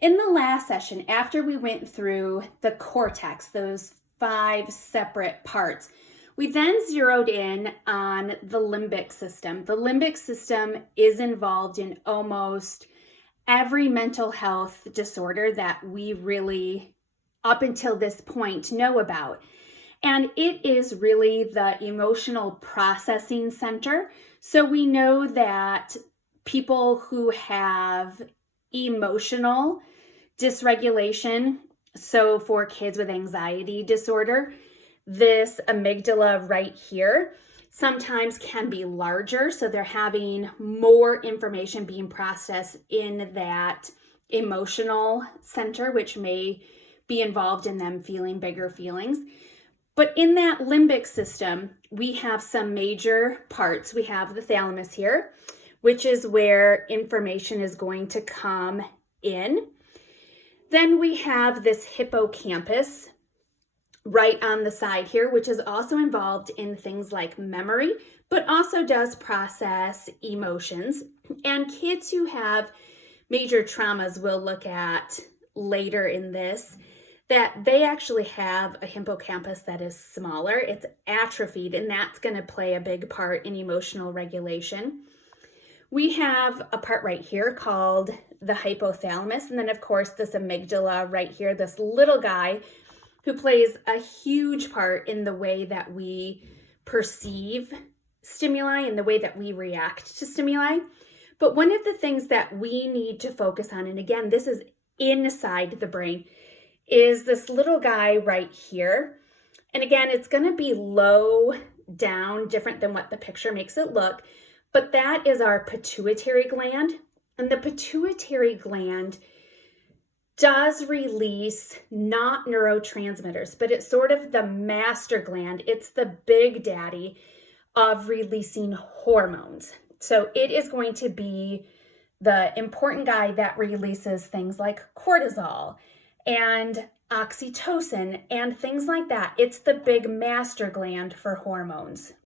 In the last session, after we went through the cortex, those 5 separate parts, we then zeroed in on the limbic system. The limbic system is involved in almost every mental health disorder that we really, up until this point, know about. And it is really the emotional processing center. So we know that people who have emotional dysregulation, so for kids with anxiety disorder, this amygdala right here sometimes can be larger. So they're having more information being processed in that emotional center, which may be involved in them feeling bigger feelings. But in that limbic system, we have some major parts. We have the thalamus here, which is where information is going to come in. Then we have this hippocampus right on the side here, which is also involved in things like memory, but also does process emotions. And kids who have major traumas, we'll look at later in this, that they actually have a hippocampus that is smaller. It's atrophied, and that's going to play a big part in emotional regulation. We have a part right here called the hypothalamus, and then of course this amygdala right here, this little guy who plays a huge part in the way that we perceive stimuli and the way that we react to stimuli. But one of the things that we need to focus on, and again, this is inside the brain, is this little guy right here. And again, it's going to be low down, different than what the picture makes it look, but that is our pituitary gland. And the pituitary gland does release not neurotransmitters, but it's sort of the master gland. It's the big daddy of releasing hormones. So it is going to be the important guy that releases things like cortisol and oxytocin and things like that. It's the big master gland for hormones.